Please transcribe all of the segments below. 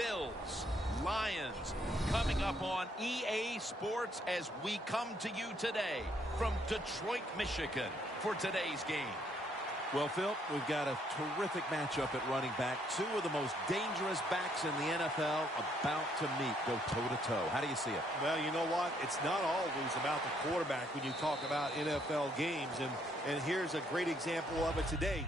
Bills, Lions, coming up on EA Sports as we come to you today from Detroit, Michigan for today's game. Well, Phil, we've got a terrific matchup at running back. Two of the most dangerous backs in the NFL about to meet, go toe-to-toe. How do you see it? Well, you know what? It's not always about the quarterback when you talk about NFL games, and here's a great example of it today.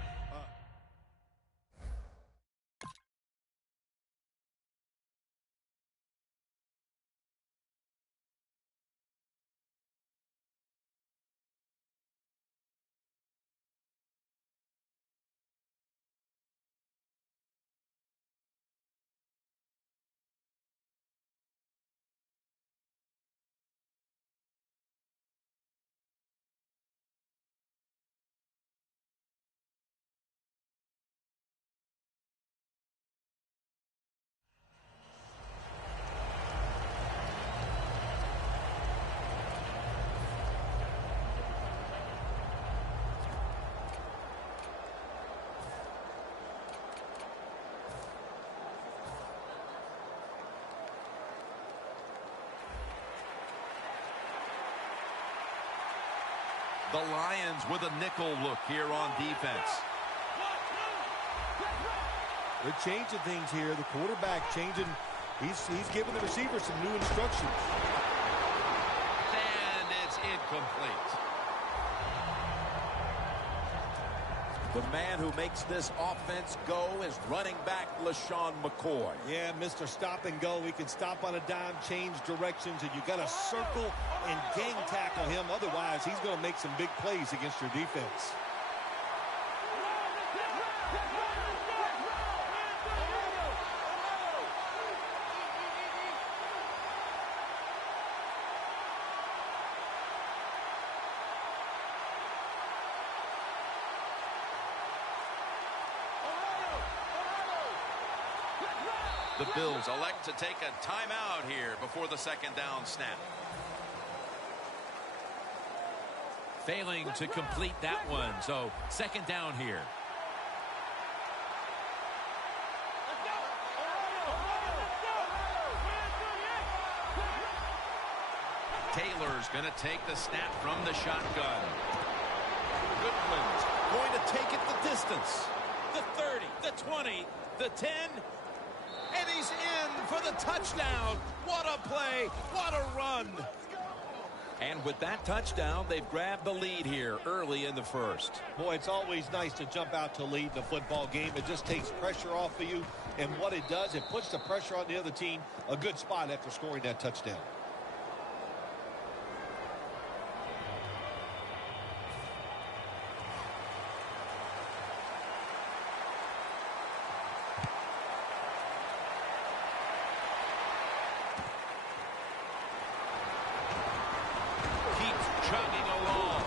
The Lions with a nickel look here on defense. They're changing things here. The quarterback changing. He's giving the receiver some new instructions. And it's incomplete. The man who makes this offense go is running back LaShawn McCoy. Yeah, Mr. Stop and Go. He can stop on a dime, change directions, and you got to circle and gang tackle him. Otherwise, he's going to make some big plays against your defense. The Bills elect to take a timeout here before the second down snap. Failing to complete that one, so second down here. Taylor's going to take the snap from the shotgun. Goodwin's going to take it the distance. The 30, the 20, the 10. And he's in for the touchdown. What a play. What a run. And with that touchdown, they've grabbed the lead here early in the first. Boy, it's always nice to jump out to lead the football game. It just takes pressure off of you. And what it does, it puts the pressure on the other team. A good spot after scoring that touchdown. Chugging along.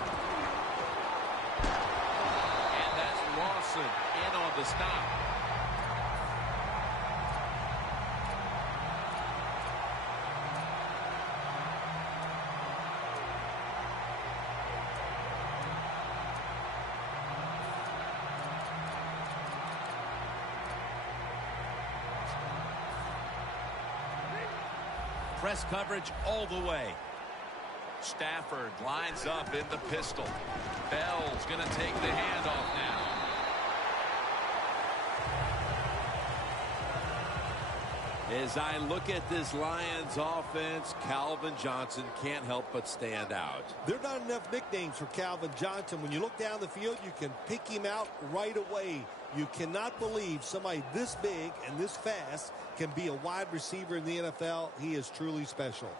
And that's Lawson in on the stop. Press coverage all the way. Stafford lines up in the pistol. Bell's going to take the handoff now. As I look at this Lions offense, Calvin Johnson can't help but stand out. There are not enough nicknames for Calvin Johnson. When you look down the field, you can pick him out right away. You cannot believe somebody this big and this fast can be a wide receiver in the NFL. He is truly special.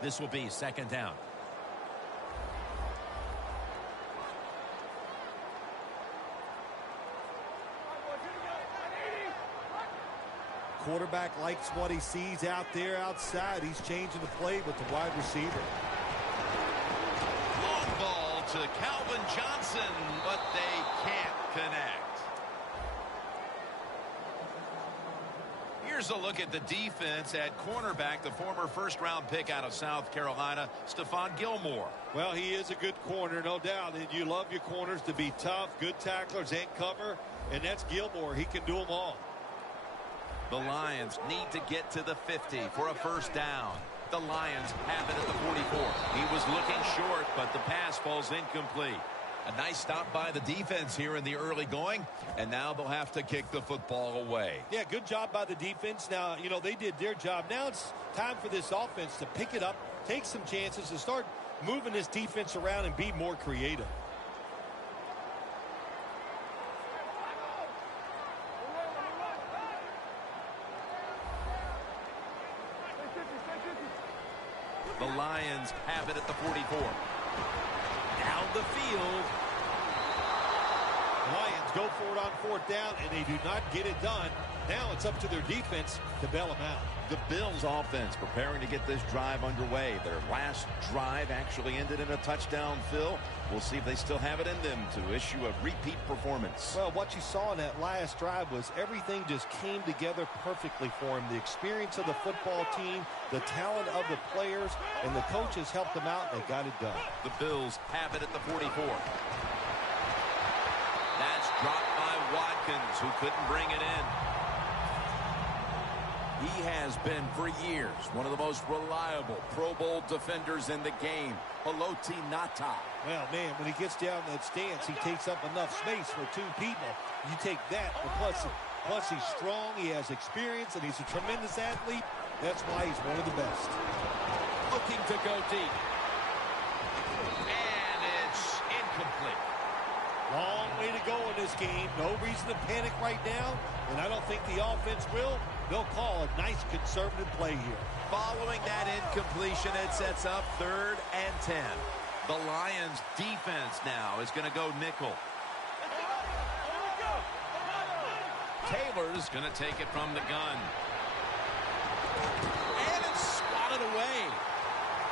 This will be second down. Quarterback likes what he sees out there outside. He's changing the play with the wide receiver. Long ball to Calvin Johnson, but they can't connect. Here's a look at the defense at cornerback, the former first-round pick out of South Carolina, Stephon Gilmore. Well, he is a good corner, no doubt. And you love your corners to be tough, good tacklers, and cover. And that's Gilmore. He can do them all. The Lions need to get to the 50 for a first down. The Lions have it at the 44. He was looking short, but the pass falls incomplete. A nice stop by the defense here in the early going, and now they'll have to kick the football away. Yeah, good job by the defense. Now, you know, they did their job. Now it's time for this offense to pick it up, take some chances, and start moving this defense around and be more creative. The Lions have it at the 44. Down the field. The Lions go for it on fourth down, and they do not get it done. Now it's up to their defense to bail them out. The Bills offense preparing to get this drive underway. Their last drive actually ended in a touchdown, Phil. We'll see if they still have it in them to issue a repeat performance. Well, what you saw in that last drive was everything just came together perfectly for him. The experience of the football team, the talent of the players, and the coaches helped them out, and they got it done. The Bills have it at the 44. That's dropped by Watkins, who couldn't bring it in. He has been for years one of the most reliable Pro Bowl defenders in the game. Haloti Ngata. Well, man, when he gets down that stance, he takes up enough space for two people. You take that, but plus he's strong, he has experience, and he's a tremendous athlete. That's why he's one of the best. Looking to go deep. And it's incomplete. Long way to go in this game. No reason to panic right now, and I don't think the offense will. They'll call a nice conservative play here. Following that incompletion, it sets up 3rd and 10. The Lions defense now is going to go nickel. Taylor's going to take it from the gun. And it's swatted away.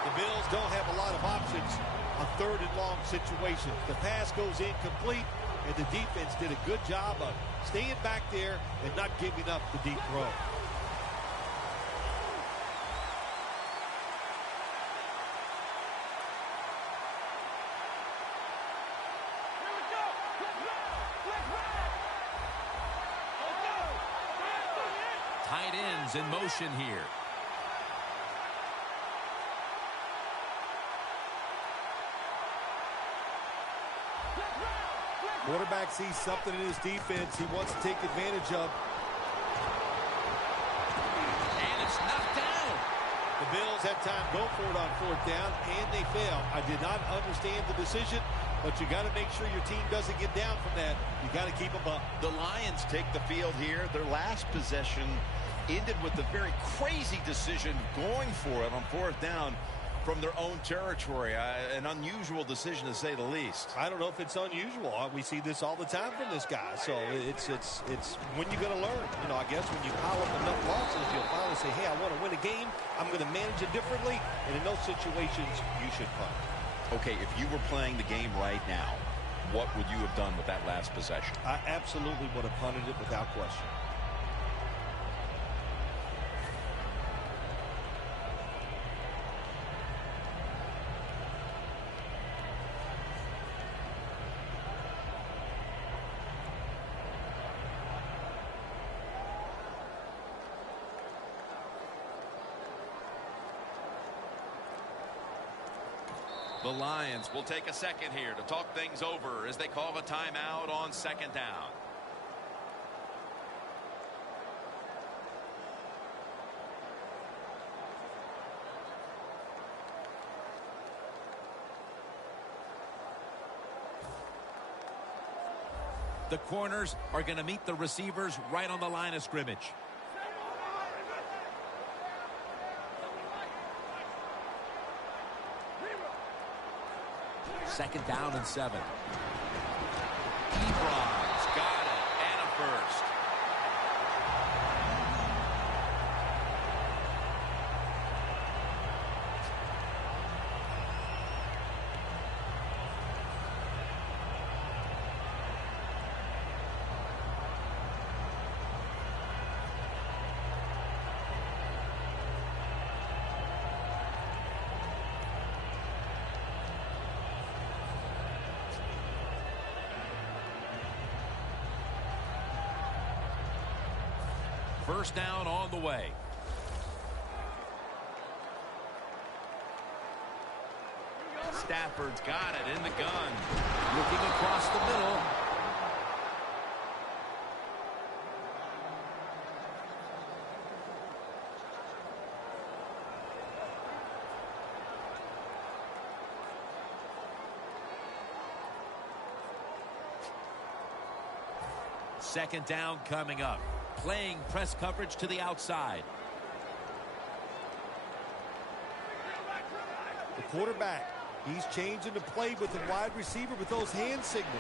The Bills don't have a lot of options on 3rd and long situations. The pass goes incomplete, and the defense did a good job of staying back there and not giving up the deep throw. Tight ends in motion here. Quarterback sees something in his defense he wants to take advantage of. And it's knocked down. The Bills had time to go for it on fourth down, and they fail. I did not understand the decision, but you got to make sure your team doesn't get down from that. You got to keep them up. The Lions take the field here. Their last possession ended with a very crazy decision going for it on fourth down from their own territory. An unusual decision, to say the least. I don't know if it's unusual. We see this all the time from this guy. So it's when you're going to learn. You know, I guess when you pile up enough losses, you'll finally say, hey, I want to win a game. I'm going to manage it differently. And in those situations, you should punt. Okay, if you were playing the game right now, what would you have done with that last possession? I absolutely would have punted it without question. The Lions will take a second here to talk things over as they call a timeout on 2nd down. The corners are going to meet the receivers right on the line of scrimmage. Second down and 7. Ebron's got it, and a first. First down on the way. Stafford's got it in the gun. Looking across the middle. Second down coming up. Playing press coverage to the outside. The quarterback, he's changing the play with the wide receiver with those hand signals.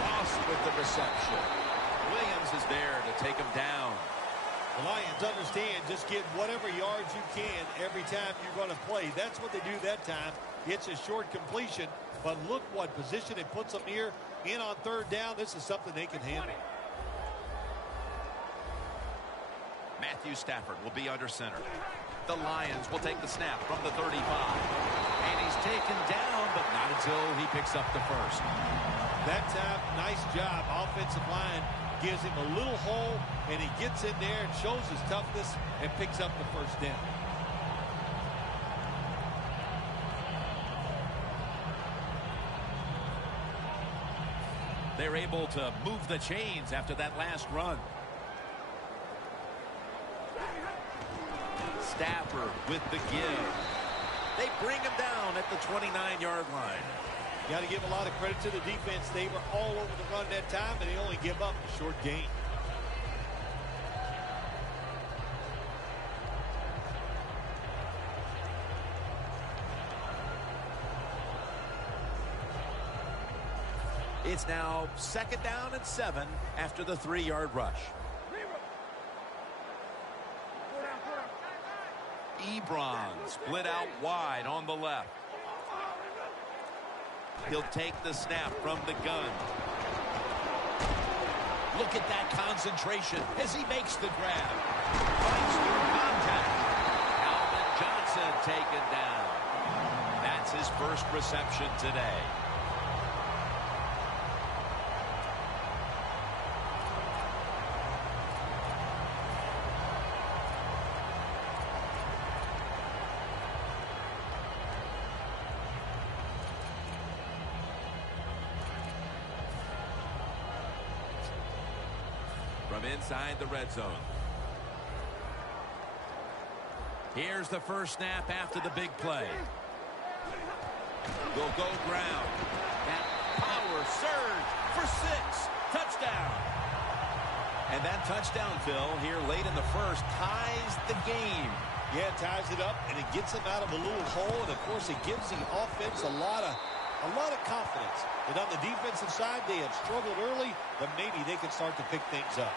Ross with the reception. Williams is there to take him down. The Lions understand just get whatever yards you can every time you run a play. That's what they do that time. It's a short completion, but look what position it puts them here. In on third down, this is something they can handle. Matthew Stafford will be under center. The Lions will take the snap from the 35. And he's taken down, but not until he picks up the first. That time, nice job. Offensive line gives him a little hole, and he gets in there and shows his toughness and picks up the first down. They're able to move the chains after that last run. Stafford with the give. They bring him down at the 29-yard line. Got to give a lot of credit to the defense. They were all over the run that time, and they only give up a short gain. It's now second down and 7 after the 3-yard rush. Ebron split out wide on the left. He'll take the snap from the gun. Look at that concentration as he makes the grab. Fights through contact. Calvin Johnson taken down. That's his first reception today. From inside the red zone. Here's the first snap after the big play. Will go ground. That power surge for 6. Touchdown. And that touchdown, Phil, here late in the first ties the game. Yeah, it ties it up, and it gets them out of a little hole, and of course it gives the offense a lot of confidence. And on the defensive side, they have struggled early, but maybe they can start to pick things up.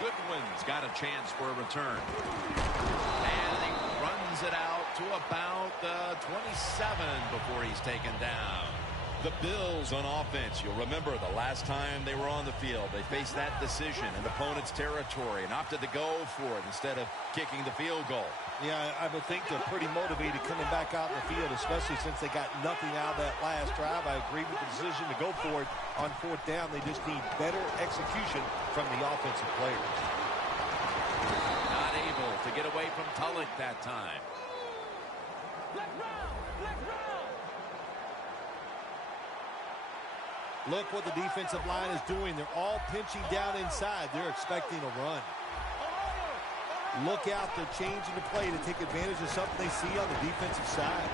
Goodwin's got a chance for a return. And he runs it out to about the 27 before he's taken down. The Bills on offense, you'll remember the last time they were on the field, they faced that decision in opponent's territory and opted to go for it instead of kicking the field goal. Yeah, I would think they're pretty motivated coming back out in the field, especially since they got nothing out of that last drive. I agree with the decision to go for it on fourth down. They just need better execution from the offensive players. Not able to get away from Tulloch that time. Look what the defensive line is doing. They're all pinching down inside. They're expecting a run. Look out. They're changing the play to take advantage of something they see on the defensive side.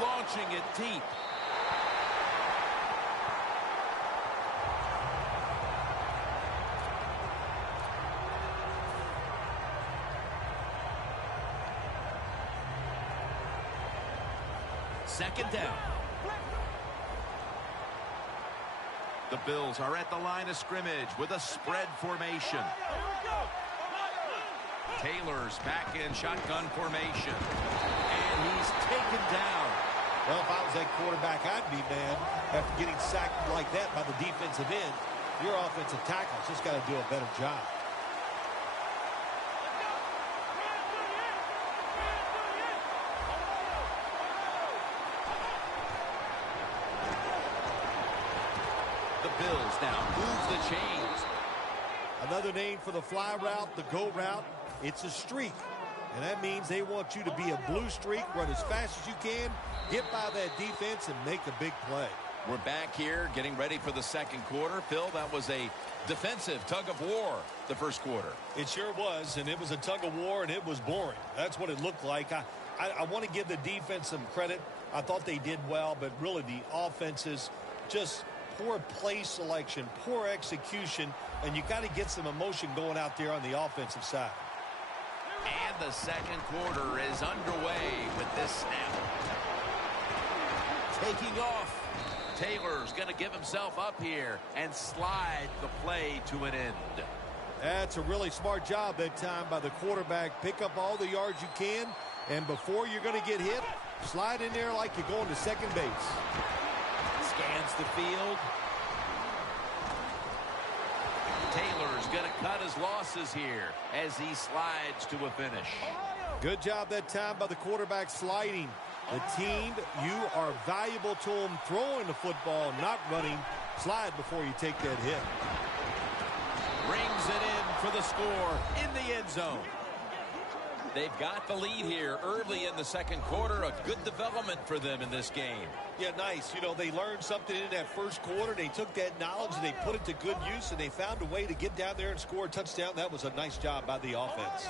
Launching it deep. Second down. The Bills are at the line of scrimmage with a spread formation. Taylor's back in shotgun formation. And he's taken down. Well, if I was that quarterback, I'd be mad after getting sacked like that by the defensive end. Your offensive tackle's just got to do a better job. The Bills now move the chains. Another name for the fly route, the go route. It's a streak. And that means they want you to be a blue streak, run as fast as you can, get by that defense, and make a big play. We're back here getting ready for the second quarter. Phil, that was a defensive tug of war the first quarter. It sure was, and it was a tug of war, and it was boring. That's what it looked like. I want to give the defense some credit. I thought they did well, but really the offenses, just poor play selection, poor execution, and you got to get some emotion going out there on the offensive side. And the second quarter is underway with this snap. Taking off. Taylor's going to give himself up here and slide the play to an end. That's a really smart job that time by the quarterback. Pick up all the yards you can, and before you're going to get hit, slide in there like you're going to second base. Scans the field. Taylor's going to cut his losses here as he slides to a finish. Good job that time by the quarterback sliding. The team, you are valuable to them throwing the football, not running. Slide before you take that hit. Brings it in for the score in the end zone. They've got the lead here early in the second quarter. A good development for them in this game. Yeah, nice. You know, they learned something in that first quarter. They took that knowledge and they put it to good use, and they found a way to get down there and score a touchdown. That was a nice job by the offense.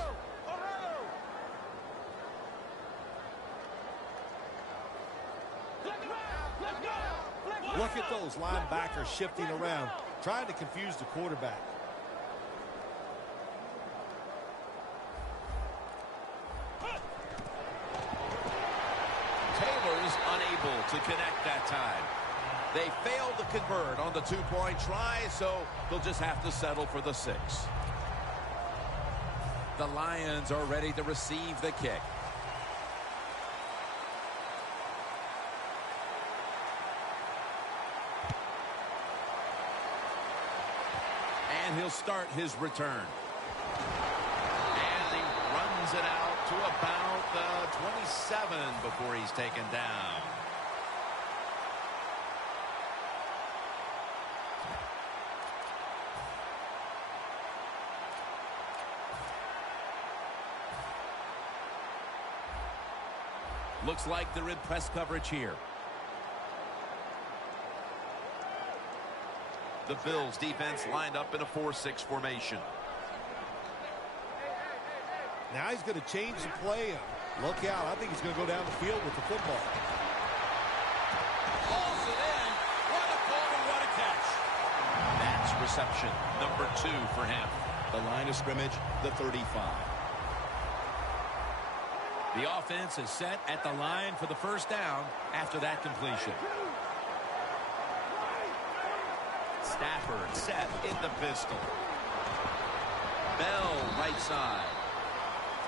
Look at those linebackers shifting around, trying to confuse the quarterback. Taylor's unable to connect that time. They failed to convert on the two-point try, so they'll just have to settle for the 6. The Lions are ready to receive the kick. And he'll start his return. And he runs it out to about the 27 before he's taken down. Looks like they're in press coverage here. The Bills defense lined up in a 4-6 formation. Now he's going to change the play. Look out. I think he's going to go down the field with the football. Pulls it in. What a ball and what a catch. That's reception number 2 for him. The line of scrimmage, the 35. The offense is set at the line for the first down after that completion. Stafford set in the pistol. Bell right side.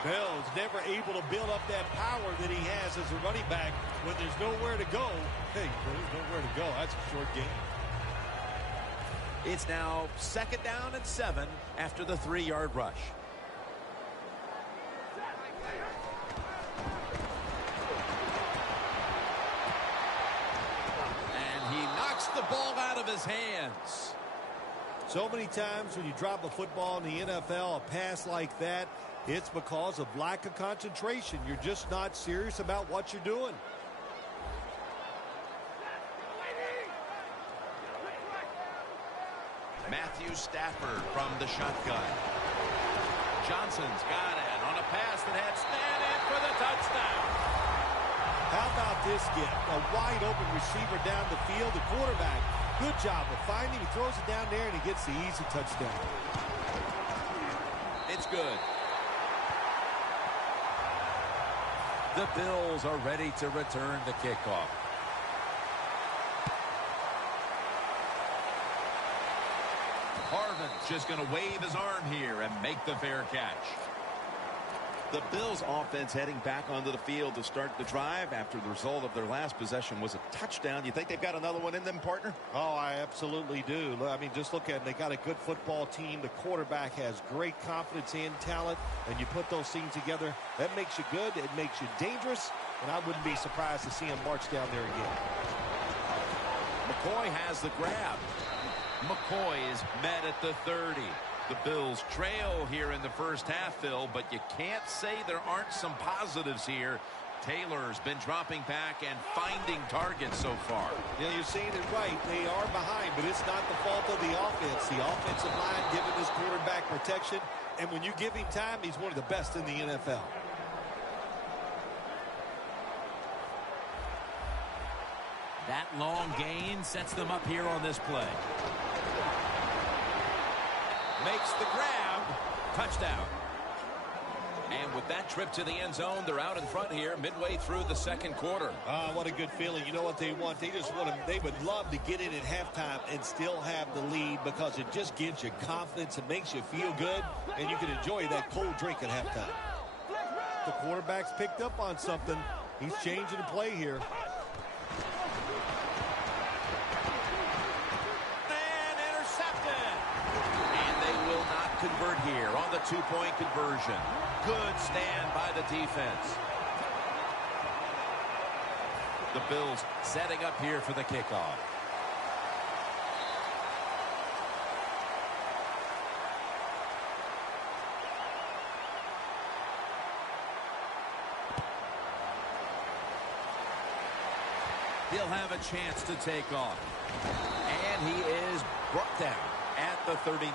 Bell's never able to build up that power that he has as a running back when there's nowhere to go. Hey, there's nowhere to go. That's a short game. It's now 2nd down and 7 after the 3-yard rush. And he knocks the ball out of his hands. So many times when you drop a football in the NFL, a pass like that, it's because of lack of concentration. You're just not serious about what you're doing. Matthew Stafford from the shotgun. Johnson's got it on a pass that had Stan in for the touchdown. How about this get? A wide open receiver down the field. The quarterback, good job of finding. He throws it down there and he gets the easy touchdown. It's good. The Bills are ready to return the kickoff. Harvin's just going to wave his arm here and make the fair catch. The Bills offense heading back onto the field to start the drive after the result of their last possession was a touchdown. You think they've got another one in them, partner? Oh, I absolutely do. I mean, just look at it. They got a good football team. The quarterback has great confidence and talent, and you put those things together, that makes you good. It makes you dangerous, and I wouldn't be surprised to see him march down there again. McCoy has the grab. McCoy is met at the 30. The Bills trail here in the first half, Phil, but you can't say there aren't some positives here. Taylor's been dropping back and finding targets so far. Yeah, you're saying it right. They are behind, but it's not the fault of the offense. The offensive line giving this quarterback protection, and when you give him time, he's one of the best in the NFL. That long gain sets them up here on this play. Makes the grab. Touchdown. And with that trip to the end zone, they're out in front here midway through the second quarter. What a good feeling. You know what they want? They just want to, they would love to get in at halftime and still have the lead because it just gives you confidence. It makes you feel good, and you can enjoy that cold drink at halftime. The quarterback's picked up on something. He's changing the play here. And intercepted. And they will not convert here on the two-point conversion. Good stand by the defense. The Bills setting up here for the kickoff. He'll have a chance to take off. And he is brought down at the 39.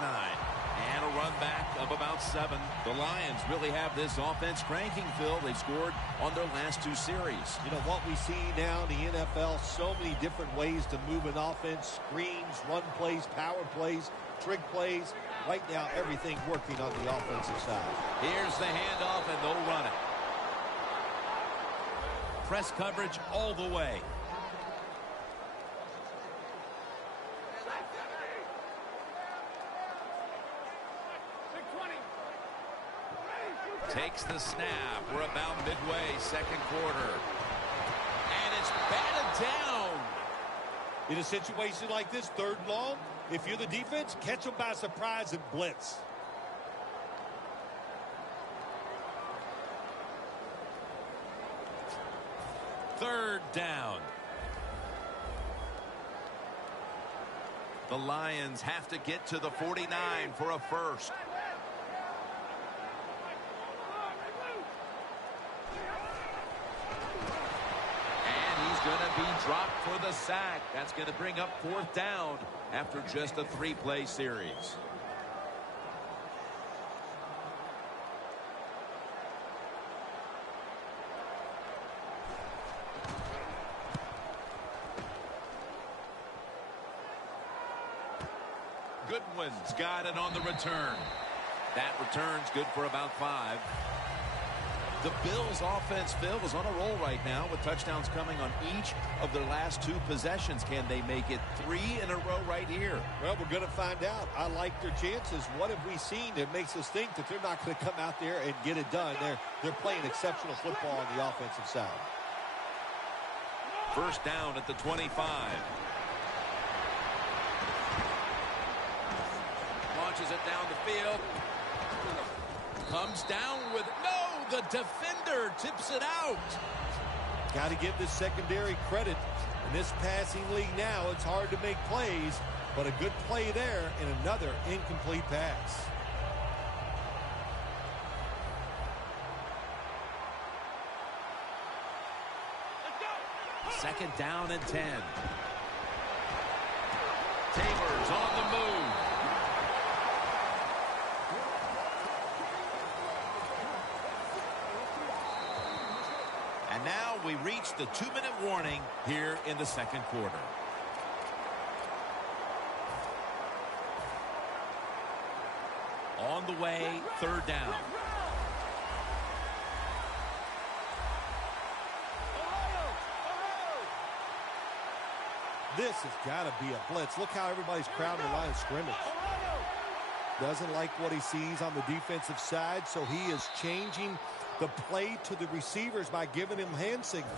And a run back of about 7. The Lions really have this offense cranking, Phil. They've scored on their last 2 series. You know what we see now in the NFL, so many different ways to move an offense. Screens, run plays, power plays, trick plays. Right now, everything working on the offensive side. Here's the handoff, and they'll run it. Press coverage all the way. Takes the snap. We're about midway, second quarter. And it's batted down. In a situation like this, 3rd and long, if you're the defense, catch them by surprise and blitz. Third down. The Lions have to get to the 49 for a first. Going to be dropped for the sack. That's going to bring up 4th down after just a 3-play series. Goodwin's got it on the return. That return's good for about 5. The Bills' offense, Phil, is on a roll right now with touchdowns coming on each of their last 2 possessions. Can they make it 3 in a row right here? Well, we're going to find out. I like their chances. What have we seen that makes us think that they're not going to come out there and get it done? They're playing exceptional football on the offensive side. First down at the 25. Launches it down the field. Comes down with no. The defender tips it out. Got to give this secondary credit. In this passing league now, it's hard to make plays, but a good play there and another incomplete pass. Second down and 10. Taylor's on the move. And now we reach the 2-minute warning here in the second quarter. On the way, 3rd down. This has got to be a blitz. Look how everybody's crowding the line of scrimmage. Doesn't like what he sees on the defensive side, so he is changing the play to the receivers by giving him hand signals.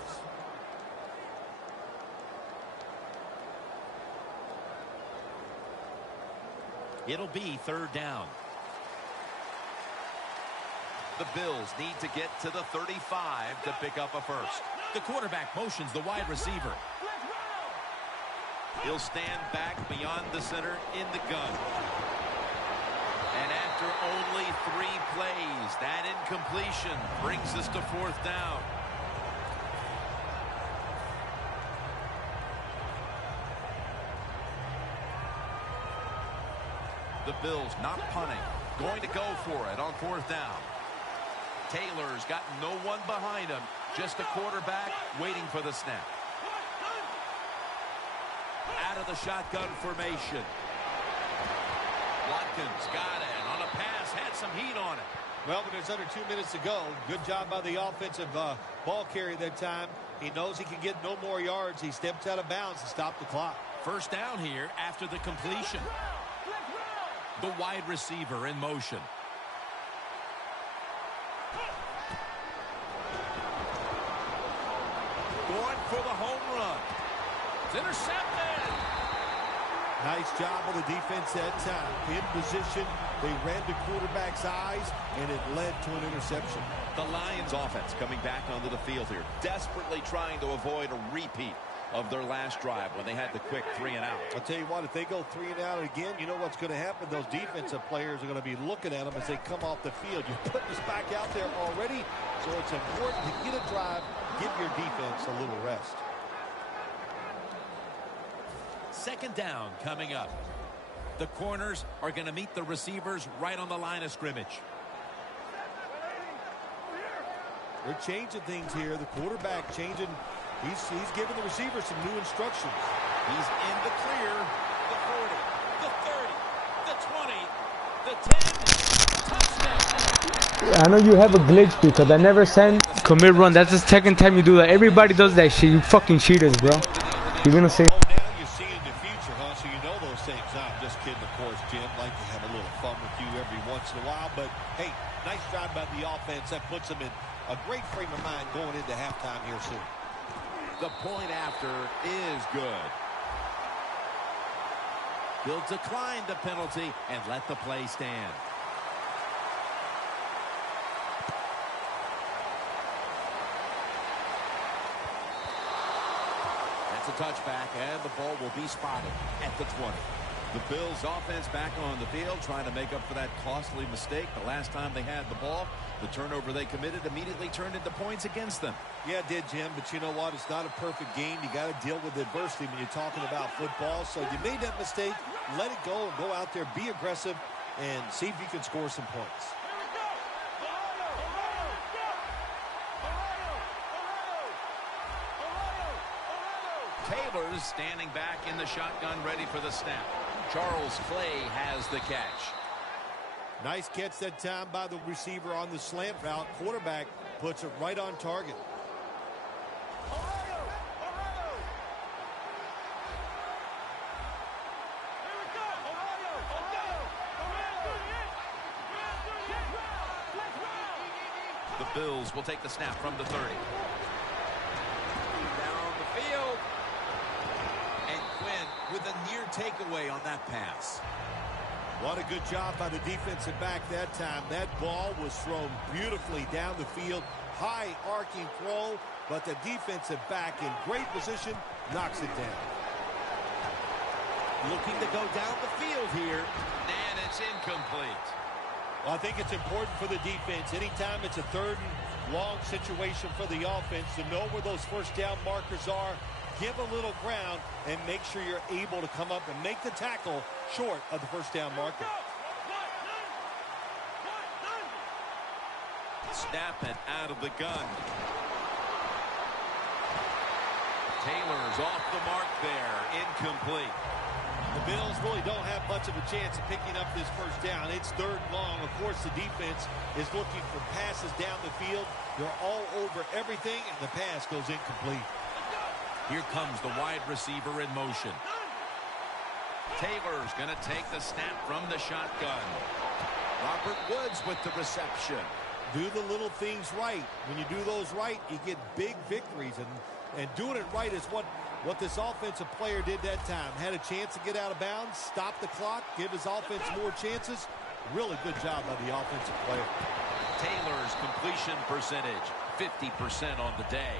It'll be 3rd down. The Bills need to get to the 35 to pick up a first. The quarterback motions the wide receiver. He'll stand back beyond the center in the gun. And after only 3 plays, that incompletion brings us to 4th down. The Bills not punting. Going to go for it on 4th down. Taylor's got no one behind him. Just a quarterback waiting for the snap. Out of the shotgun formation. Watkins got it on a pass. Had some heat on it. Well, when there's under 2 minutes to go, good job by the offensive ball carrier that time. He knows he can get no more yards. He steps out of bounds to stop the clock. 1st down here after the completion. The wide receiver in motion. Going for the home run. It's intercepted. Nice job of the defense that time. In position, they ran the quarterback's eyes, and it led to an interception. The Lions offense coming back onto the field here, desperately trying to avoid a repeat of their last drive when they had the quick 3 and out. I'll tell you what, if they go 3 and out again, you know what's going to happen. Those defensive players are going to be looking at them as they come off the field. You're putting us back out there already, so it's important to get a drive, give your defense a little rest. 2nd down coming up. The corners are going to meet the receivers right on the line of scrimmage. They're changing things here. The quarterback changing. He's giving the receiver some new instructions. He's in the clear. The 40, the 30, the 20, the 10. Touchdown. I know you have a glitch because I never send commit run. That's the 2nd time you do that. Everybody does that shit. You fucking cheaters, bro. You're gonna say. Oh, now you see in the future, huh? So you know those things. No, I'm just kidding, of course, Jim. Like to have a little fun with you every once in a while. But hey, nice job by the offense. That puts them in a great frame of mind going into halftime here soon. The point after is good. He'll decline the penalty and let the play stand. That's a touchback, and the ball will be spotted at the 20. The Bills offense back on the field trying to make up for that costly mistake. The last time they had the ball, the turnover they committed immediately turned into points against them. Yeah, it did, Jim, but you know what? It's not a perfect game. You got to deal with adversity when you're talking about football. So you made that mistake, let it go, and go out there, be aggressive, and see if you can score some points. Taylor's standing back in the shotgun, ready for the snap. Charles Clay has the catch. Nice catch that time by the receiver on the slant route. Quarterback puts it right on target. The Bills will take the snap from the 30. Down the field. And Quinn with a near takeaway on that pass. What a good job by the defensive back that time. That ball was thrown beautifully down the field. High arcing throw, but the defensive back in great position knocks it down. Looking to go down the field here. And it's incomplete. Well, I think it's important for the defense. Anytime it's a 3rd and long situation for the offense to know where those 1st down markers are, give a little ground, and make sure you're able to come up and make the tackle short of the 1st down marker. Snap it out of the gun. Taylor's off the mark there. Incomplete. The Bills really don't have much of a chance of picking up this 1st down. It's 3rd and long. Of course, the defense is looking for passes down the field. They're all over everything, and the pass goes incomplete. Here comes the wide receiver in motion. Taylor's going to take the snap from the shotgun. Robert Woods with the reception. Do the little things right. When you do those right, you get big victories. And doing it right is what this offensive player did that time. Had a chance to get out of bounds, stop the clock, give his offense more chances. Really good job by the offensive player. Taylor's completion percentage, 50% on the day.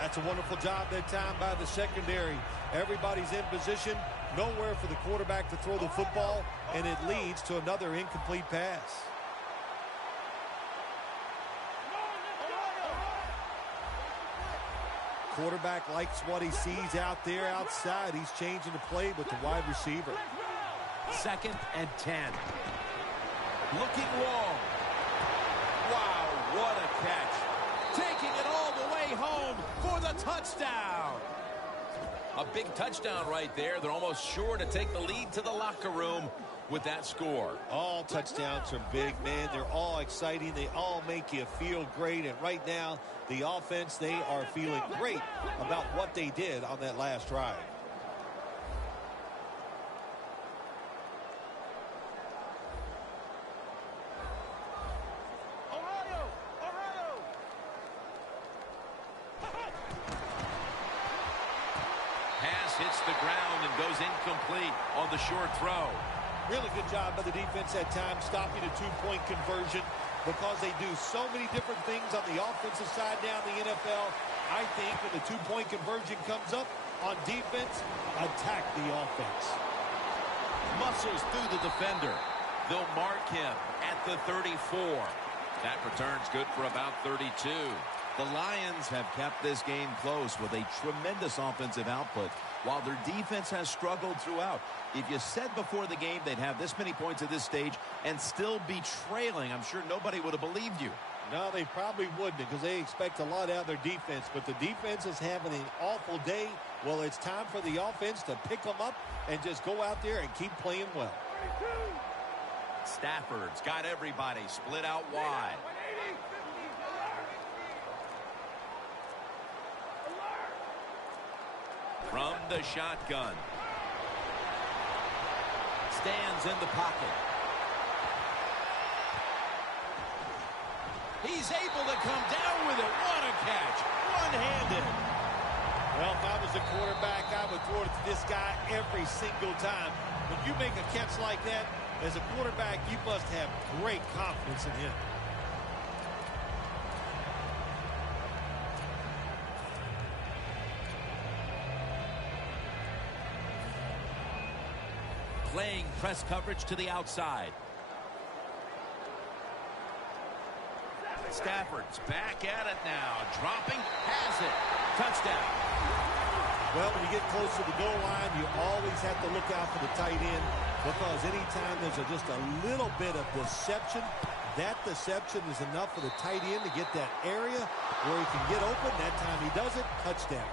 That's a wonderful job that time by the secondary. Everybody's in position, nowhere for the quarterback to throw the football, and it leads to another incomplete pass. Quarterback likes what he sees out there outside. He's changing the play with the wide receiver. 2nd and 10. Looking long. Wow, what a catch. Taking it all the way home for the touchdown. A big touchdown right there. They're almost sure to take the lead to the locker room with that score. All touchdowns are big, man. They're all exciting. They all make you feel great. And right now, the offense, they are feeling great about what they did on that last drive. Hits the ground and goes incomplete on the short throw. Really good job by the defense that time, stopping a two-point conversion, because they do so many different things on the offensive side down the NFL. I think when the two-point conversion comes up on defense, attack the offense. Muscles through the defender. They'll mark him at the 34. That return's good for about 32. The Lions have kept this game close with a tremendous offensive output, while their defense has struggled throughout. If you said before the game they'd have this many points at this stage and still be trailing, I'm sure nobody would have believed you. No, they probably wouldn't, because they expect a lot out of their defense. But the defense is having an awful day. Well, it's time for the offense to pick them up and just go out there and keep playing well. Stafford's got everybody split out wide. From the shotgun. Stands in the pocket. He's able to come down with it. What a catch. One-handed. Well, if I was a quarterback, I would throw it to this guy every single time. When you make a catch like that, as a quarterback, you must have great confidence in him. Playing press coverage to the outside. Stafford's back at it now. Dropping, has it. Touchdown. Well, when you get close to the goal line, you always have to look out for the tight end, because anytime there's just a little bit of deception, that deception is enough for the tight end to get that area where he can get open. That time he does it. Touchdown.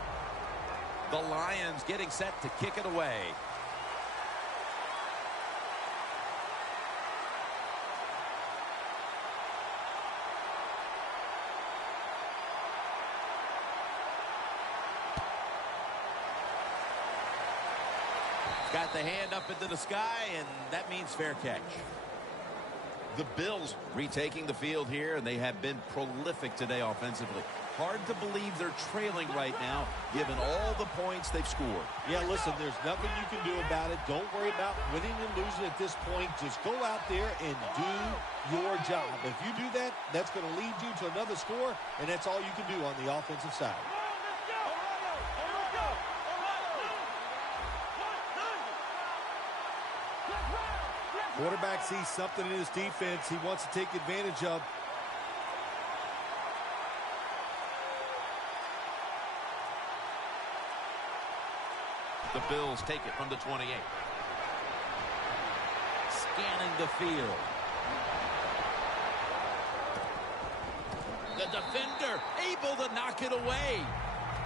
The Lions getting set to kick it away. Got the hand up into the sky, and that means fair catch. The Bills retaking the field here, and they have been prolific today offensively. Hard to believe they're trailing right now, given all the points they've scored. Yeah, listen, there's nothing you can do about it. Don't worry about winning and losing at this point. Just go out there and do your job. If you do that, that's going to lead you to another score, and that's all you can do on the offensive side. Quarterback sees something in his defense he wants to take advantage of. The Bills take it from the 28. Scanning the field. The defender able to knock it away.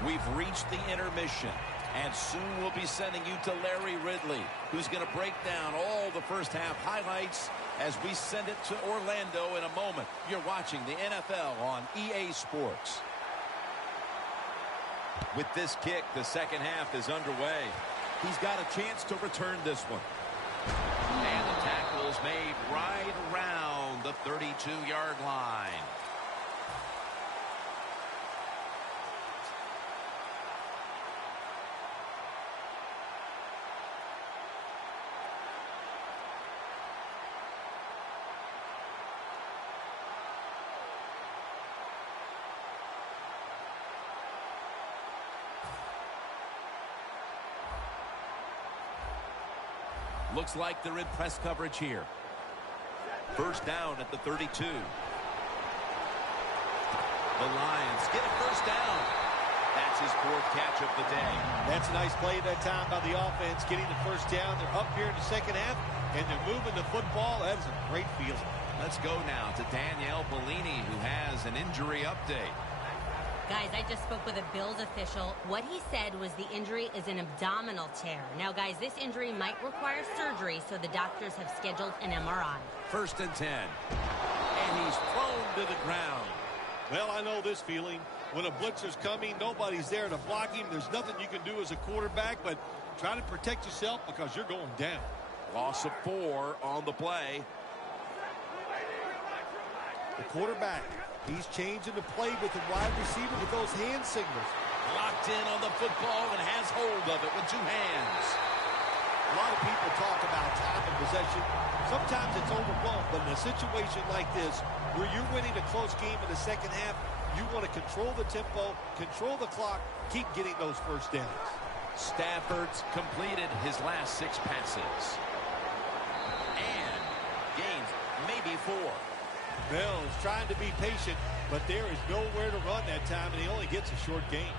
We've reached the intermission, and soon we'll be sending you to Larry Ridley, who's going to break down all the first half highlights as we send it to Orlando in a moment. You're watching the NFL on EA Sports. With this kick, the second half is underway. He's got a chance to return this one. And the tackle is made right around the 32-yard line. Looks like they're in press coverage here. First down at the 32. The Lions get a first down. That's his 4th catch of the day. That's a nice play that time by the offense, getting the first down. They're up here in the second half, and they're moving the football. That is a great feeling. Let's go now to Danielle Bellini, who has an injury update. Guys, I just spoke with a Bills official. What he said was the injury is an abdominal tear. Now, guys, this injury might require surgery, so the doctors have scheduled an MRI. First and 10. And he's thrown to the ground. Well, I know this feeling. When a blitzer's coming, nobody's there to block him. There's nothing you can do as a quarterback, but try to protect yourself because you're going down. Loss of 4 on the play. The quarterback, he's changing the play with the wide receiver with those hand signals. Locked in on the football and has hold of it with 2 hands. A lot of people talk about time of possession. Sometimes it's overblown, but in a situation like this, where you're winning a close game in the second half, you want to control the tempo, control the clock, keep getting those first downs. Stafford's completed his last 6 passes. And gains maybe 4. Bell is trying to be patient, but there is nowhere to run that time, and he only gets a short gain.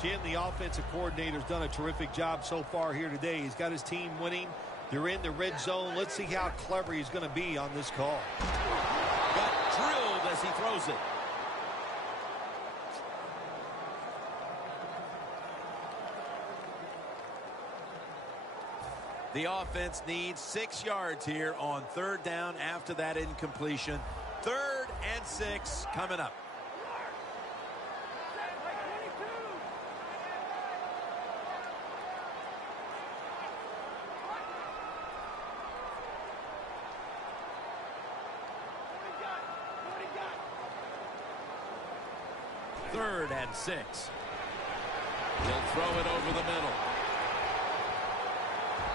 Jim, the offensive coordinator's done a terrific job so far here today. He's got his team winning. They're in the red zone. Let's see how clever he's going to be on this call. Got drilled as he throws it. The offense needs 6 yards here on 3rd down after that incompletion. 3rd and 6 coming up. Third and 6. He'll throw it over the middle.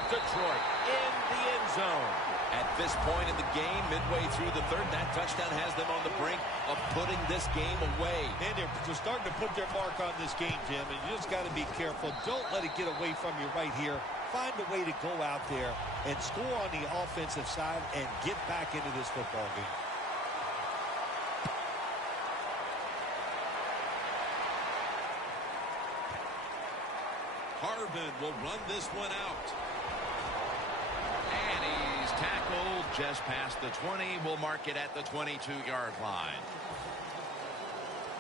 Detroit in the end zone. At this point in the game, midway through the 3rd, that touchdown has them on the brink of putting this game away. And they're starting to put their mark on this game, Jim, and you just got to be careful. Don't let it get away from you right here. Find a way to go out there and score on the offensive side and get back into this football game. Harvin will run this one out. And he's tackled just past the 20. We'll mark it at the 22-yard line.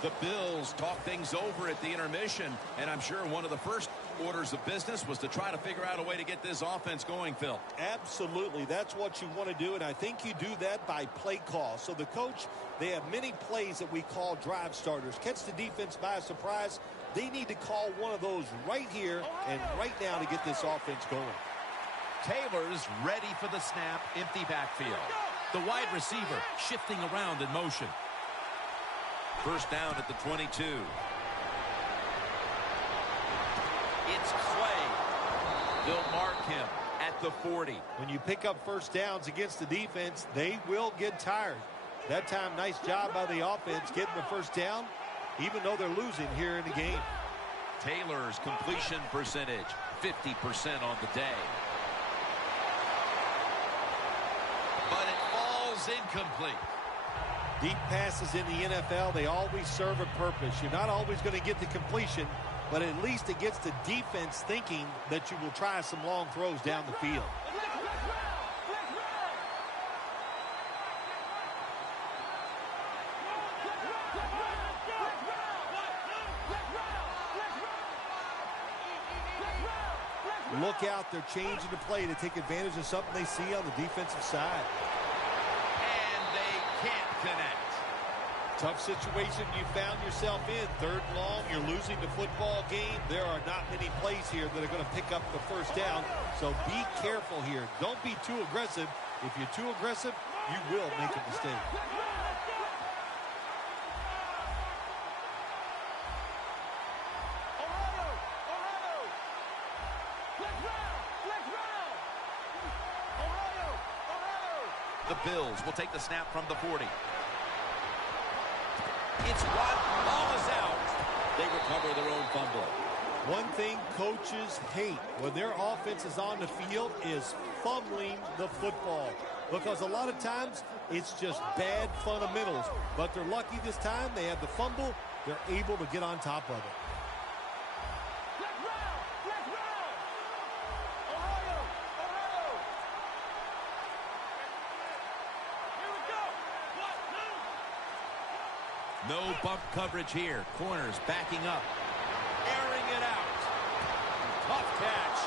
The Bills talk things over at the intermission, and I'm sure one of the first orders of business was to try to figure out a way to get this offense going, Phil. Absolutely. That's what you want to do, and I think you do that by play call. So the coach, they have many plays that we call drive starters. Catch the defense by surprise. They need to call one of those right here and right now to get this offense going. Taylor's ready for the snap, empty backfield. The wide receiver shifting around in motion. First down at the 22. It's Clay. They'll mark him at the 40. When you pick up first downs against the defense, they will get tired. That time, nice job by the offense getting the first down, even though they're losing here in the game. Taylor's completion percentage, 50% on the day. But it falls incomplete. Deep passes in the NFL, they always serve a purpose. You're not always going to get the completion, but at least it gets the defense thinking that you will try some long throws down the field. Look out, they're changing the play to take advantage of something they see on the defensive side. And they can't connect. Tough situation you found yourself in. 3rd and long, you're losing the football game. There are not many plays here that are going to pick up the first down, so be careful here. Don't be too aggressive. If you're too aggressive, you will make a mistake. The Bills will take the snap from the 40. It's one. Ball is out. They recover their own fumble. One thing coaches hate when their offense is on the field is fumbling the football. Because a lot of times it's just bad fundamentals. But they're lucky this time. They have the fumble. They're able to get on top of it. No bump coverage here. Corners backing up. Airing it out. Tough catch.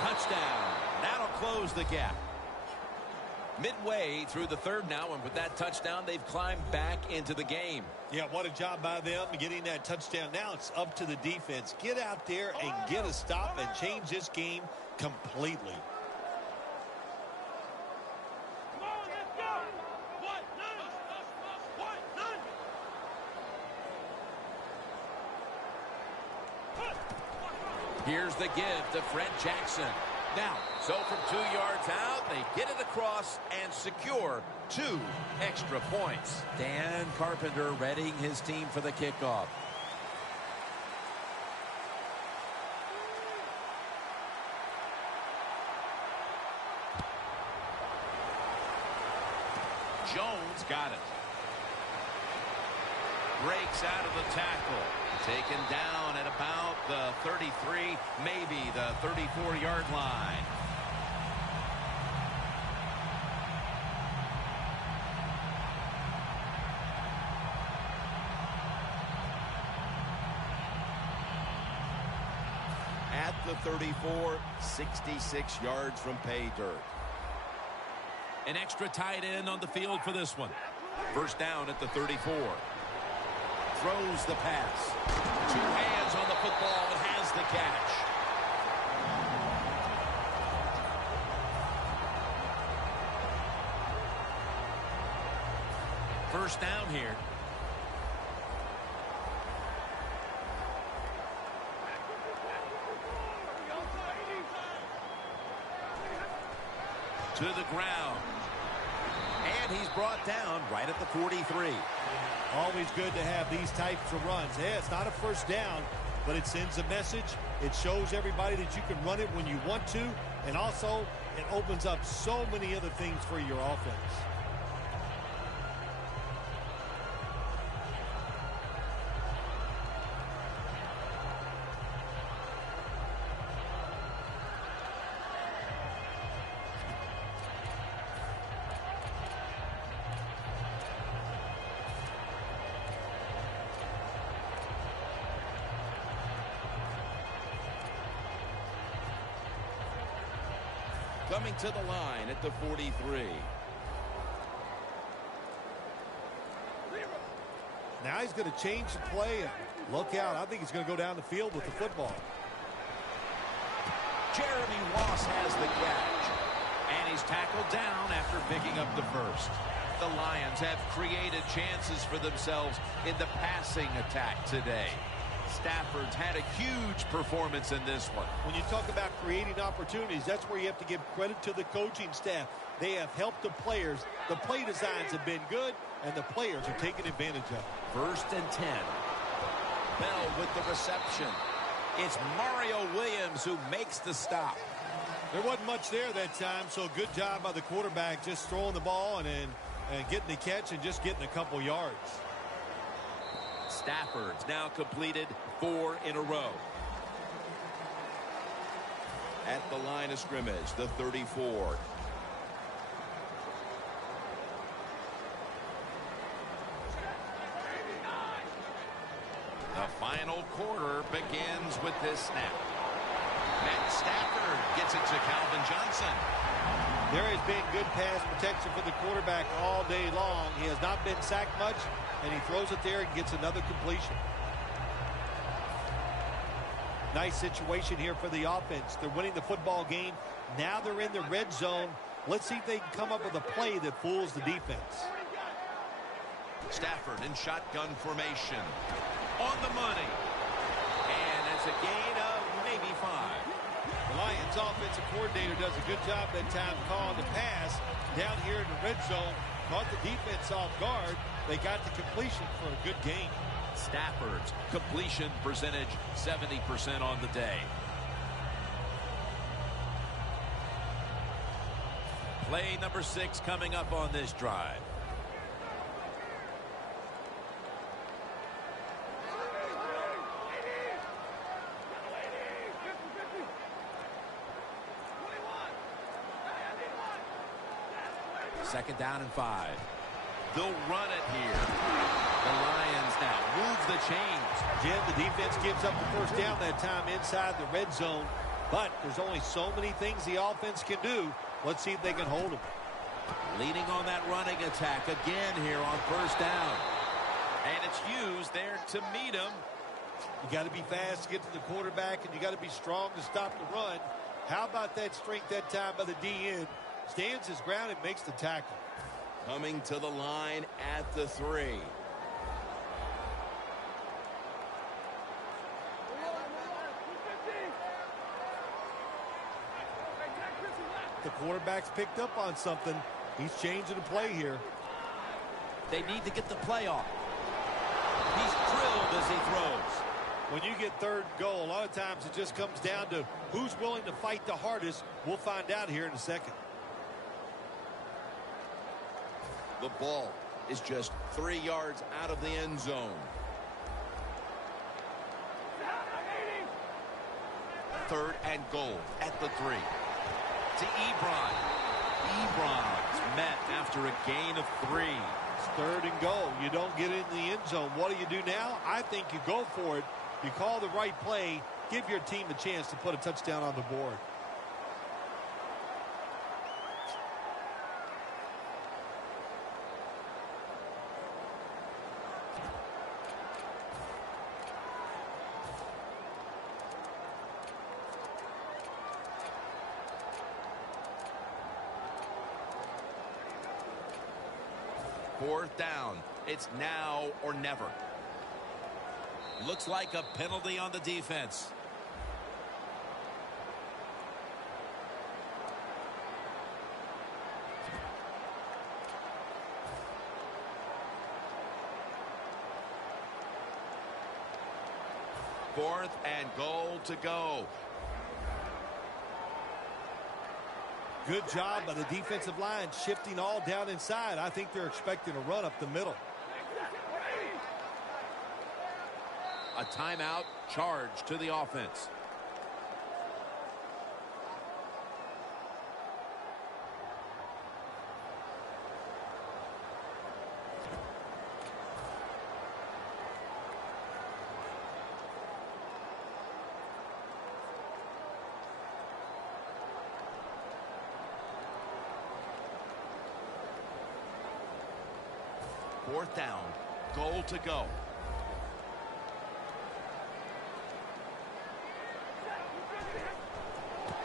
Touchdown. That'll close the gap. Midway through the third now, and with that touchdown, they've climbed back into the game. Yeah, what a job by them getting that touchdown. Now it's up to the defense. Get out there and get a stop and change this game completely. Here's the give to Fred Jackson. Now, so from 2 yards out, they get it across and secure 2 extra points. Dan Carpenter readying his team for the kickoff. Jones got it. Breaks out of the tackle. Taken down at about the 33, maybe the 34-yard line. At the 34, 66 yards from pay dirt. An extra tight end on the field for this one. First down at the 34. Throws the pass. 2 hands on the football and has the catch. First down here. To the ground. And he's brought down right at the 43. Always good to have these types of runs. Yeah, it's not a first down, but it sends a message. It shows everybody that you can run it when you want to, and also it opens up so many other things for your offense. Coming to the line at the 43. Now he's going to change the play. And look out. I think he's going to go down the field with the football. Jeremy Ross has the catch. And he's tackled down after picking up the first. The Lions have created chances for themselves in the passing attack today. Stafford's had a huge performance in this one. When you talk about creating opportunities, that's where you have to give credit to the coaching staff. They have helped the players. The play designs have been good, and the players are taking advantage of it. First and 10. Bell with the reception. It's Mario Williams who makes the stop. There wasn't much there that time, so good job by the quarterback just throwing the ball and getting the catch and just getting a couple yards. Stafford's now completed 4 in a row. At the line of scrimmage, the 34. The final quarter begins with this snap. Matt Stafford gets it to Calvin Johnson. There has been good pass protection for the quarterback all day long. He has not been sacked much, and he throws it there and gets another completion. Nice situation here for the offense. They're winning the football game. Now they're in the red zone. Let's see if they can come up with a play that fools the defense. Stafford in shotgun formation. On the money. And it's a gain of maybe 5. The Lions offensive coordinator does a good job that time calling the pass down here in the red zone. caught the defense off guard. They got the completion for a good gain. Stafford's completion percentage 70% on the day. Play number 6 coming up on this drive. Second down and 5. They'll run it here. The Lions now move the chains. Jim, the defense gives up the first down that time inside the red zone. But there's only so many things the offense can do. Let's see if they can hold them. Leading on that running attack again here on first down. And it's used there to meet him. You got to be fast to get to the quarterback, and you got to be strong to stop the run. How about that strength that time by the DN? Stands his ground and makes the tackle. Coming to the line at the 3. The quarterback's picked up on something. He's changing the play here. They need to get the play off. He's drilled as he throws. When you get third and goal, a lot of times it just comes down to who's willing to fight the hardest. We'll find out here in a second. The ball is just 3 yards out of the end zone. Third and goal at the 3. To Ebron. Ebron's met after a gain of 3. It's third and goal. You don't get in the end zone. What do you do now? I think you go for it. You call the right play. Give your team a chance to put a touchdown on the board. Fourth down. It's now or never. Looks like a penalty on the defense. Fourth and goal to go. Good job by the defensive line shifting all down inside. I think they're expecting a run up the middle. A timeout charge to the offense. Fourth down, goal to go.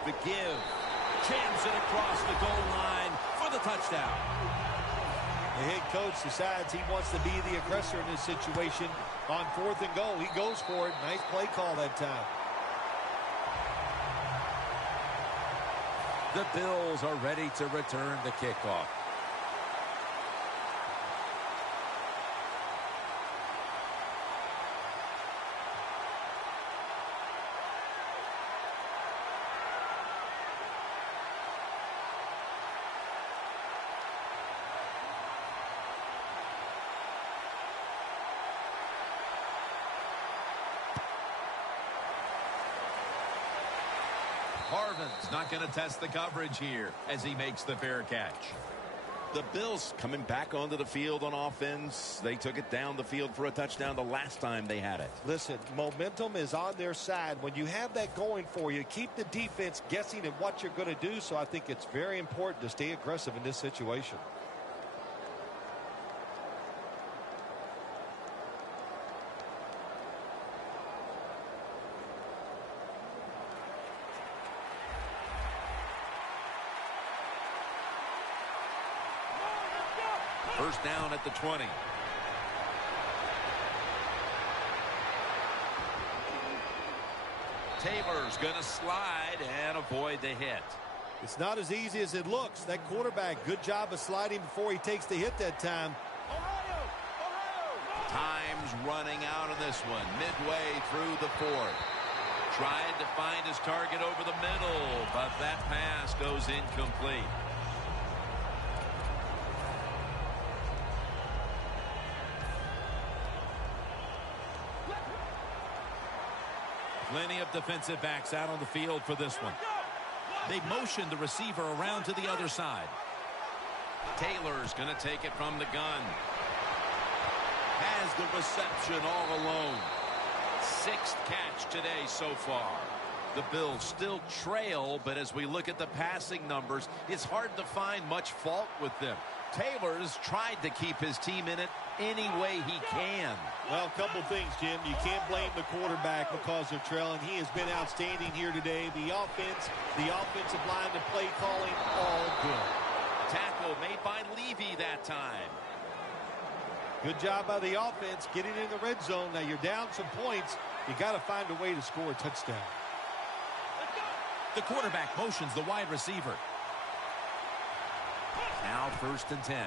The give, jams it across the goal line for the touchdown. The head coach decides he wants to be the aggressor in this situation. On fourth and goal, he goes for it. Nice play call that time. The Bills are ready to return the kickoff. Harvin's not going to test the coverage here as he makes the fair catch. The Bills coming back onto the field on offense. They took it down the field for a touchdown the last time they had it. Listen, momentum is on their side. When you have that going for you, keep the defense guessing at what you're going to do. So I think it's very important to stay aggressive in this situation. First down at the 20. Taylor's going to slide and avoid the hit. It's not as easy as it looks. That quarterback, good job of sliding before he takes the hit that time. Time's running out of this one. Midway through the fourth. Tried to find his target over the middle, but that pass goes incomplete. Plenty of defensive backs out on the field for this one. They motion the receiver around to the other side. Taylor's going to take it from the gun. Has the reception all alone. Sixth catch today so far. The Bills still trail, but as we look at the passing numbers, it's hard to find much fault with them. Taylor's tried to keep his team in it any way he can. Well, a couple things, Jim. You can't blame the quarterback because they're trailing. He has been outstanding here today. The offensive line, the play calling, all good. Tackle made by Levy that time. Good job by the offense getting in the red zone. Now you're down some points. You got to find a way to score a touchdown. The quarterback motions the wide receiver. Now 1st and 10.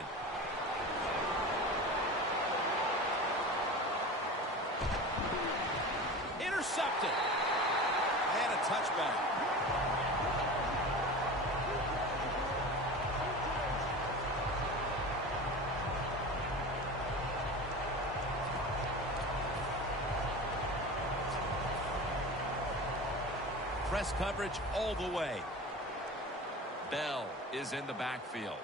Intercepted. And a touchback. Press coverage all the way. Bell is in the backfield.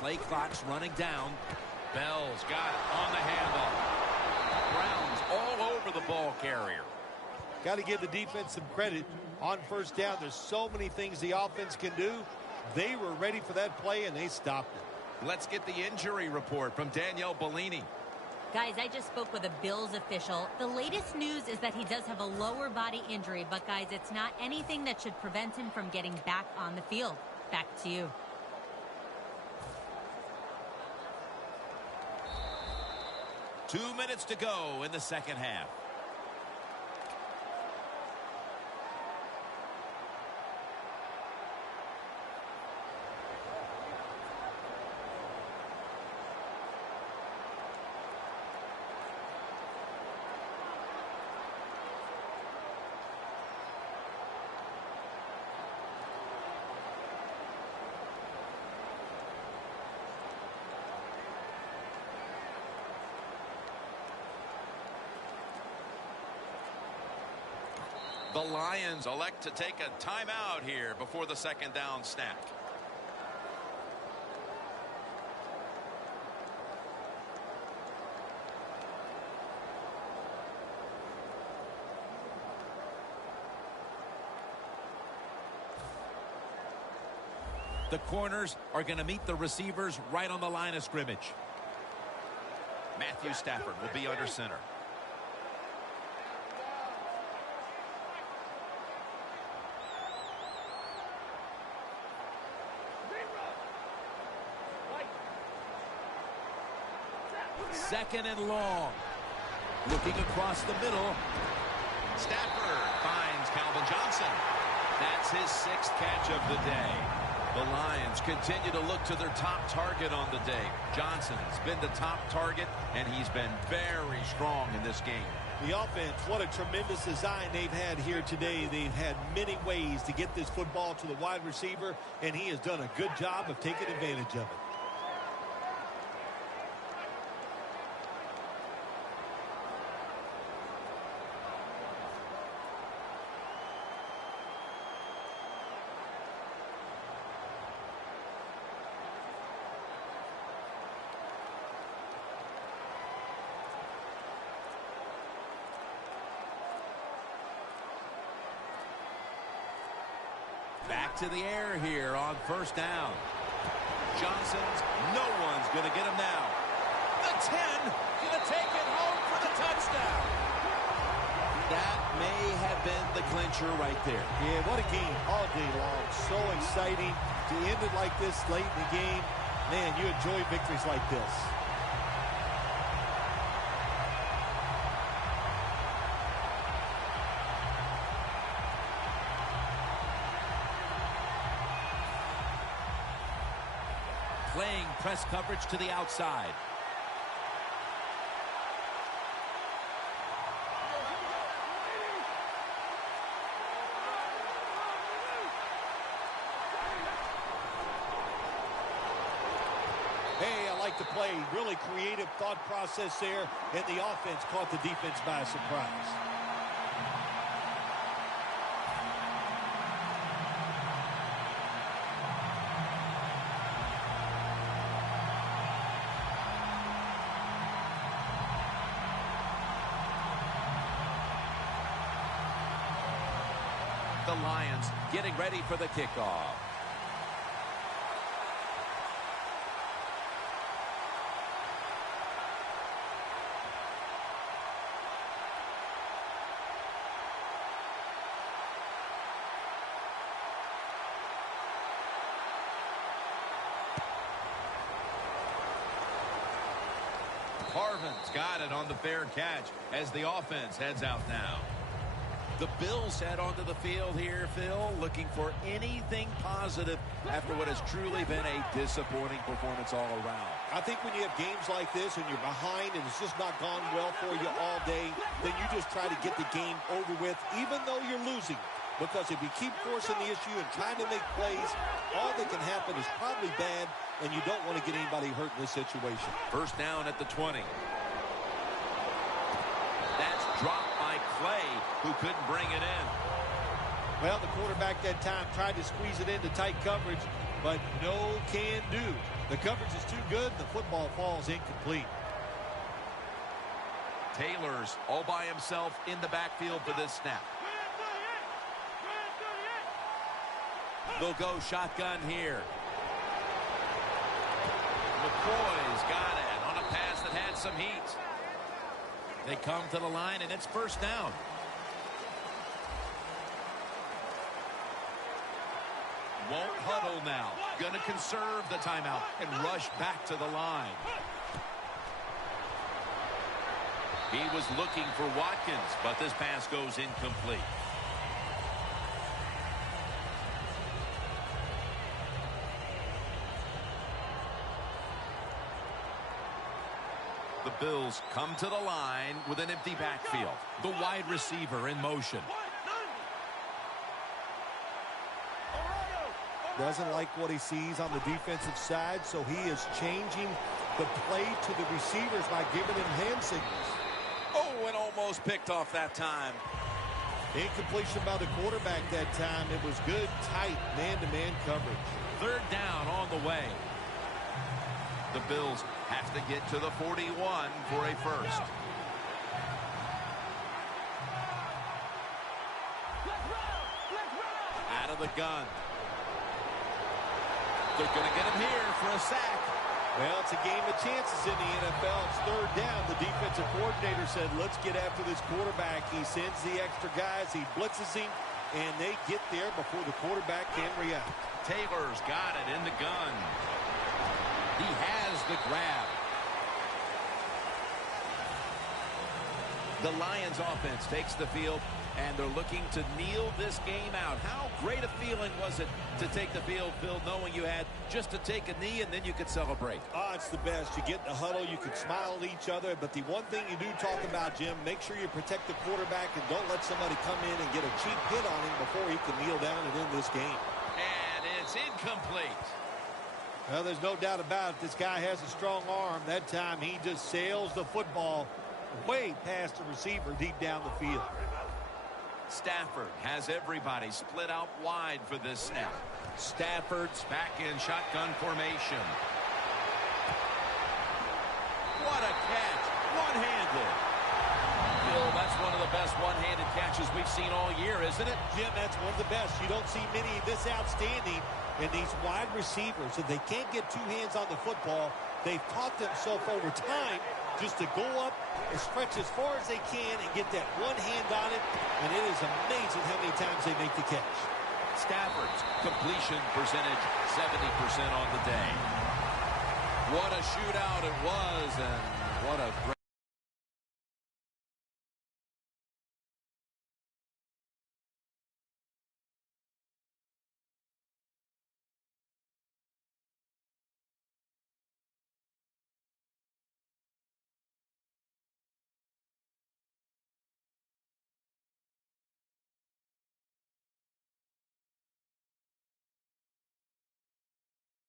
Play clock's running down. Bell's got it on the handoff. Brown's all over the ball carrier. Got to give the defense some credit on 1st down. There's so many things the offense can do. They were ready for that play, and they stopped it. Let's get the injury report from Danielle Bellini. Guys, I just spoke with a Bills official. The latest news is that he does have a lower body injury, but guys, it's not anything that should prevent him from getting back on the field. Back to you. Two minutes to go in the second half. The Lions elect to take a timeout here before the 2nd down snap. The corners are going to meet the receivers right on the line of scrimmage. Matthew Stafford will be under center. Second and long. Looking across the middle. Stafford finds Calvin Johnson. That's his 6th catch of the day. The Lions continue to look to their top target on the day. Johnson's been the top target, and he's been very strong in this game. The offense, what a tremendous design they've had here today. They've had many ways to get this football to the wide receiver, and he has done a good job of taking advantage of it. Back to the air here on first down. Johnson's, no one's going to get him now. The 10, going to take it home for the touchdown. That may have been the clincher right there. Yeah, what a game all day long. So exciting to end it like this late in the game. Man, you enjoy victories like this. Playing press coverage to the outside. Hey, I like to play. Really creative thought process there, and the offense caught the defense by surprise. The Lions getting ready for the kickoff. Harvin's got it on the fair catch as the offense heads out now. The Bills head onto the field here, Phil, looking for anything positive after what has truly been a disappointing performance all around. I think when you have games like this and you're behind and it's just not gone well for you all day, then you just try to get the game over with, even though you're losing. Because if you keep forcing the issue and trying to make plays, all that can happen is probably bad, and you don't want to get anybody hurt in this situation. First down at the 20. That's dropped by Clay, who couldn't bring it in. Well, the quarterback that time tried to squeeze it into tight coverage, but no can do. The coverage is too good. The football falls incomplete. Taylor's all by himself in the backfield for this snap. They'll go shotgun here. McCoy's got it on a pass that had some heat. They come to the line, and it's first down. Won't huddle now. Going to conserve the timeout and rush back to the line. He was looking for Watkins, but this pass goes incomplete. The Bills come to the line with an empty backfield. The wide receiver in motion. Doesn't like what he sees on the defensive side, so he is changing the play to the receivers by giving him hand signals. Oh, and almost picked off that time. Incompletion by the quarterback that time. It was good, tight, man-to-man coverage. Third down on the way. The Bills have to get to the 41 for a first. Out of the gun. They're going to get him here for a sack. Well, it's a game of chances in the NFL. It's third down. The defensive coordinator said, let's get after this quarterback. He sends the extra guys. He blitzes him, and they get there before the quarterback can react. Taylor's got it in the gun. He has the grab. The Lions offense takes the field, and they're looking to kneel this game out. How great a feeling was it to take the field, Phil, knowing you had just to take a knee and then you could celebrate? Oh, it's the best. You get in the huddle, you can smile at each other, but the one thing you do talk about, Jim, make sure you protect the quarterback and don't let somebody come in and get a cheap hit on him before he can kneel down and end this game. And it's incomplete. Well, there's no doubt about it. This guy has a strong arm. That time he just sails the football way past the receiver deep down the field. Stafford has everybody split out wide for this snap. Stafford's back in shotgun formation. What a catch. One-handed. Bill, that's one of the best one-handed catches catches we've seen all year, isn't it? Jim, that's one of the best. You don't see many this outstanding. And these wide receivers, if they can't get two hands on the football, they've taught themselves over time just to go up and stretch as far as they can and get that one hand on it. And it is amazing how many times they make the catch. Stafford's completion percentage 70% on the day. What a shootout it was, and what a great